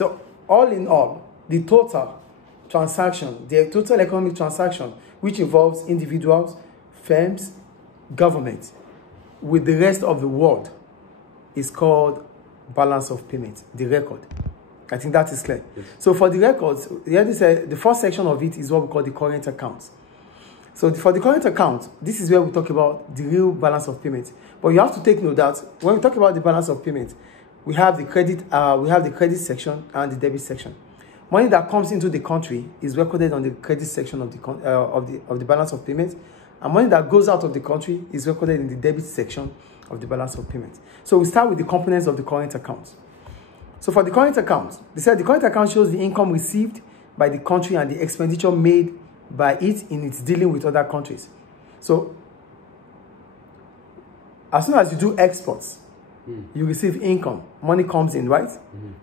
So all in all, the total transaction, the total economic transaction, which involves individuals, firms, government, with the rest of the world, is called balance of payment, the record. I think that is clear. Yes. So for the records, the first section of it is what we call the current account. So for the current account, this is where we talk about the real balance of payment. But you have to take note that when we talk about the balance of payment, we have the credit section and the debit section. Money that comes into the country is recorded on the credit section of the balance of payment, and money that goes out of the country is recorded in the debit section of the balance of payment. So we start with the components of the current account. So for the current account, they said the current account shows the income received by the country and the expenditure made by it in its dealing with other countries. So as soon as you do exports, you receive income, money comes in, right?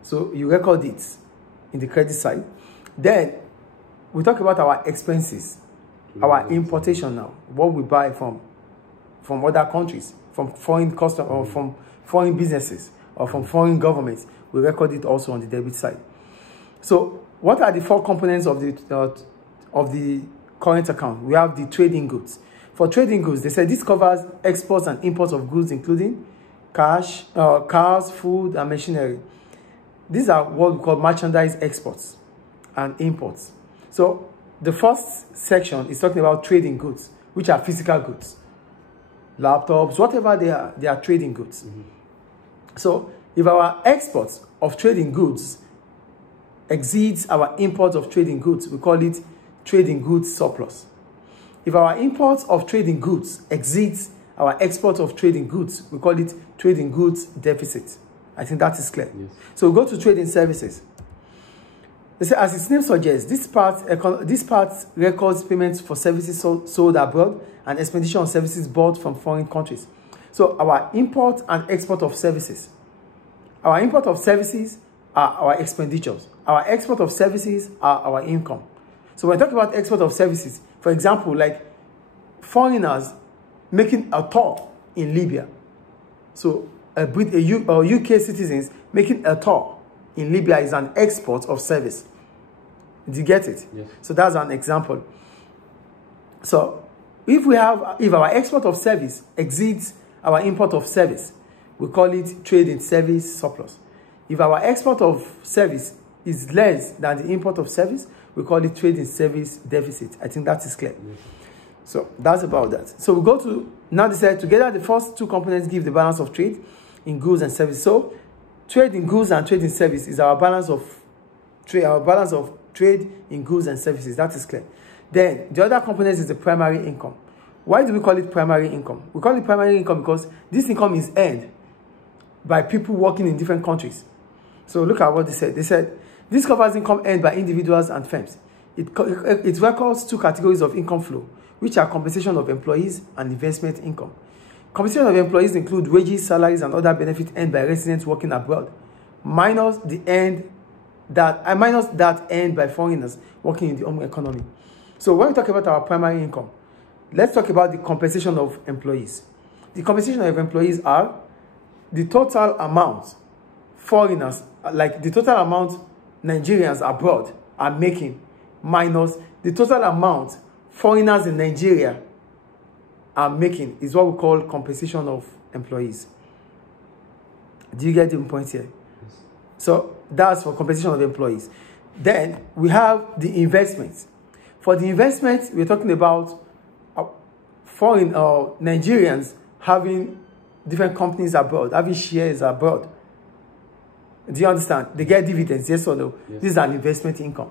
So you record it in the credit side. Then we talk about our expenses, our importation now, what we buy from other countries, from foreign customers, or from foreign businesses, or from foreign governments. We record it also on the debit side. So what are the four components of the current account? We have the trading goods. For trading goods, they said this covers exports and imports of goods, including cash, cars, food, and machinery. These are what we call merchandise exports and imports. So the first section is talking about trading goods, which are physical goods, laptops, whatever they are trading goods. So if our exports of trading goods exceeds our imports of trading goods, we call it trading goods surplus. If our imports of trading goods exceeds our export of trading goods, we call it trading goods deficit. I think that is clear. Yes. So we go to trading services. They say, as its name suggests, this part records payments for services sold abroad and expenditure on services bought from foreign countries. So our import and export of services. Our import of services are our expenditures. Our export of services are our income. So when we talk about export of services, for example, like foreigners making a tour in Libya. So UK citizens making a tour in Libya is an export of service. Do you get it? Yes. So that's an example. So if our export of service exceeds our import of service, we call it trade in service surplus. If our export of service is less than the import of service, we call it trade in service deficit. I think that is clear. Yes. So that's about that. So we go to, now they said together the first two components give the balance of trade in goods and service. So trade in goods and trade in service is our balance of trade in goods and services. That is clear. Then the other component is the primary income. Why do we call it primary income? We call it primary income because this income is earned by people working in different countries. So look at what they said. They said this covers income earned by individuals and firms. It records two categories of income flow, which are compensation of employees and investment income. Compensation of employees include wages, salaries, and other benefits earned by residents working abroad, minus that earned by foreigners working in the home economy. So when we talk about our primary income, let's talk about the compensation of employees. The compensation of employees are the total amount foreigners, like the total amount Nigerians abroad are making, minus the total amount foreigners in Nigeria are making, is what we call compensation of employees. Do you get the point here? Yes. So that's for compensation of employees. Then we have the investments. For the investments, we're talking about foreign Nigerians having different companies abroad, having shares abroad. Do you understand? They get dividends, yes or no? Yes. This is an investment income.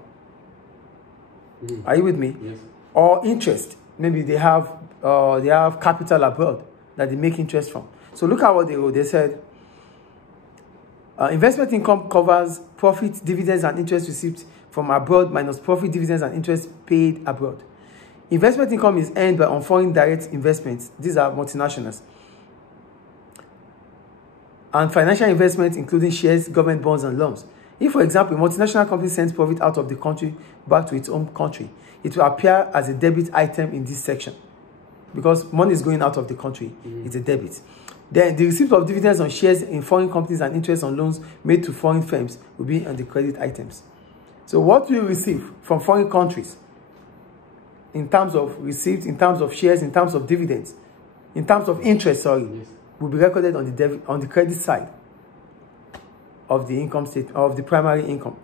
Are you with me? Yes. Or interest. Maybe they have capital abroad that they make interest from. So look at what they wrote. They said, investment income covers profit, dividends, and interest received from abroad minus profit, dividends, and interest paid abroad. Investment income is earned on foreign direct investments. These are multinationals. And financial investments, including shares, government bonds, and loans. If, for example, a multinational company sends profit out of the country back to its own country, it will appear as a debit item in this section. Because money is going out of the country, it's a debit. Then the receipt of dividends on shares in foreign companies and interest on loans made to foreign firms will be on the credit items. So what we receive from foreign countries in terms of receipts, in terms of shares, in terms of dividends, in terms of interest, will be recorded on the credit side of the income statement, of the primary income.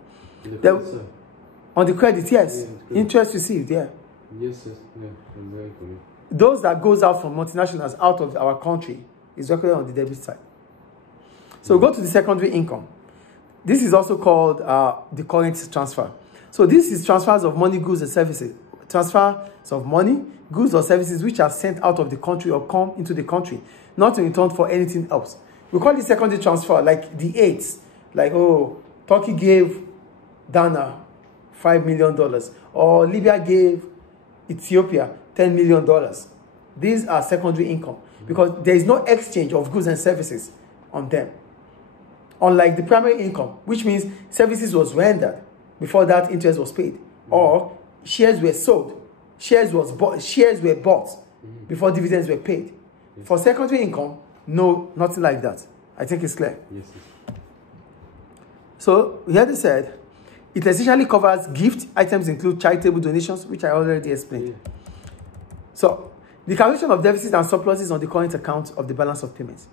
On the credit, yes. Yeah, interest received, yeah. Yes, yeah. Very good. Those that goes out from multinationals out of our country is recorded on the debit side. So go to the secondary income. This is also called the current transfer. So this is transfers of money, goods, and services. Transfers of money, goods, or services which are sent out of the country or come into the country, not in return for anything else. We call it secondary transfer, like the aids. Like, oh, Turkey gave Ghana $5 million, or Libya gave Ethiopia $10 million. These are secondary income because there is no exchange of goods and services on them. Unlike the primary income, which means services was rendered before that interest was paid, or shares were sold, shares were bought before dividends were paid. For secondary income, no, nothing like that. I think it's clear. Yes. So here they said, it essentially covers gift items, include charitable donations, which I already explained. Yeah. So the calculation of deficits and surpluses on the current account of the balance of payments.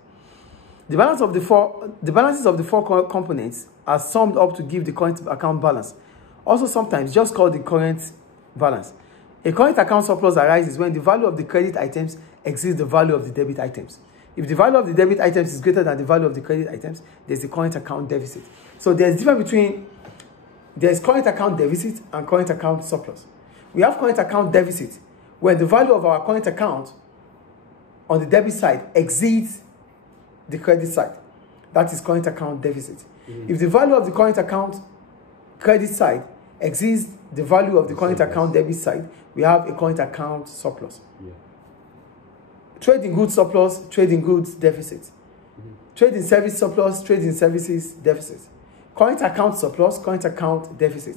The balances of the four components are summed up to give the current account balance. Also sometimes just called the current balance. A current account surplus arises when the value of the credit items exceeds the value of the debit items. If the value of the debit items is greater than the value of the credit items, there's a current account deficit. So there's difference between current account deficit and current account surplus. We have current account deficit when the value of our current account on the debit side exceeds the credit side. That is current account deficit. If the value of the current account credit side exceeds the value of the current account debit side, we have a current account surplus. Trade in goods surplus, trade in goods deficit. Trade in service surplus, trade in services deficit. Current account surplus, current account deficit.